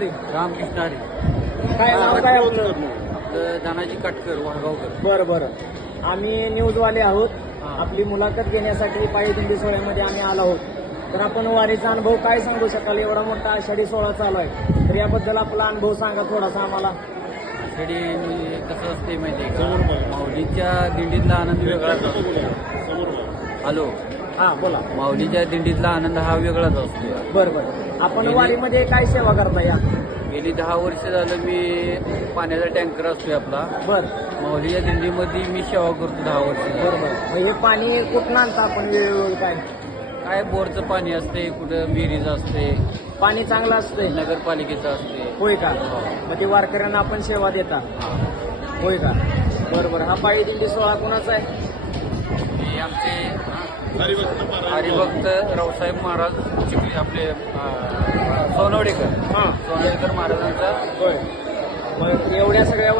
हरी. रामकृष्ण हरी. काय नाव काय आपलं? आपलं धनाजी काटकर वाघगावकर. बरं बरं. आम्ही न्यूजवाले आहोत. आपली मुलाखत घेण्यासाठी पायी दिंडी सोहळ्यामध्ये आम्ही आलो आहोत. तर आपण वारीचा अनुभव काय सांगू शकाल? एवढा मोठा आषाढी सोहळा चालू आहे, तर याबद्दल आपला अनुभव सांगा थोडासा आम्हाला. आषाढी कसं असते माहिती आहे का? माऊलीच्या दिंडीतला आनंद वेगळाच असतो. हॅलो. हा बोला. माऊलीच्या दिंडीतला आनंद हा वेगळाच असतो. बरं बरं. आपण वारीमध्ये काय सेवा करता या? गेली 10 वर्ष झालं मी पाण्याचा टँकर असतोय आपला. बरं. माऊलीच्या दिंडीमध्ये मी सेवा करतो 10 वर्ष. बरोबर. मग हे पाणी कुठून आणता आपण वेळोवेळी? काय बोरचं पाणी असते, कुठं विहिरीचं असते, पाणी चांगलं असतंय, नगरपालिकेचं असते. होय का? मग ते वारकऱ्यांना आपण सेवा देता, होय का? बरोबर. हा पायी दिंडी सोहळा कुणाचा आहे? हे आमचे हरिभक्त रावसाहेब महाराज चिखली, आपले सोनवडेकर. सोनवडेकर महाराजांचा. होय. मग एवढ्या सगळ्या